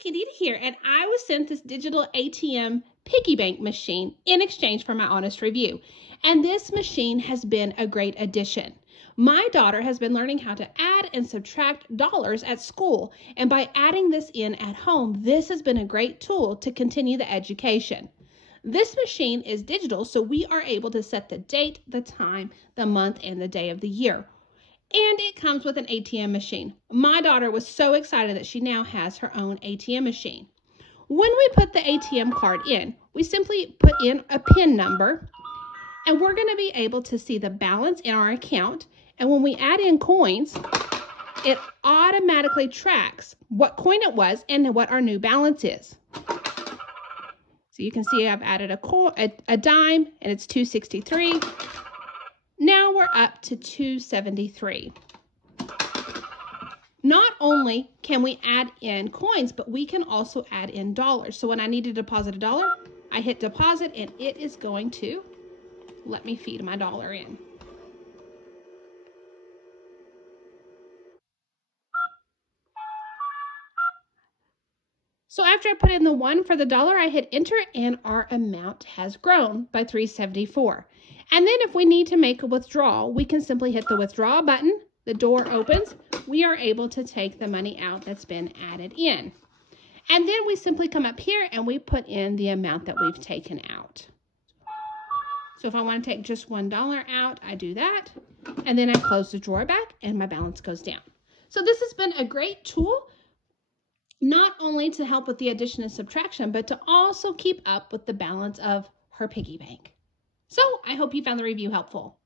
Kitty here, and I was sent this digital ATM Piggy bank machine in exchange for my honest review. And this machine has been a great addition. My daughter has been learning how to add and subtract dollars at school, and by adding this in at home, this has been a great tool to continue the education. This machine is digital, so we are able to set the date, the time, the month, and the day of the year. And it comes with an ATM machine. My daughter was so excited that she now has her own ATM machine. When we put the ATM card in, we simply put in a PIN number, and we're going to be able to see the balance in our account. And when we add in coins, it automatically tracks what coin it was and what our new balance is. So you can see I've added a dime, and it's $2.63. Now we're up to $2.73. Not only can we add in coins, but we can also add in dollars. So when I need to deposit $1, I hit deposit, and it is going to let me feed my dollar in. So after I put in the 1 for the dollar, I hit enter, and our amount has grown by $3.74. And then if we need to make a withdrawal, we can simply hit the withdraw button. The door opens. We are able to take the money out that's been added in. And then we simply come up here and we put in the amount that we've taken out. So if I want to take just $1 out, I do that. And then I close the drawer back and my balance goes down. So this has been a great tool, not only to help with the addition and subtraction, but to also keep up with the balance of her piggy bank. So I hope you found the review helpful.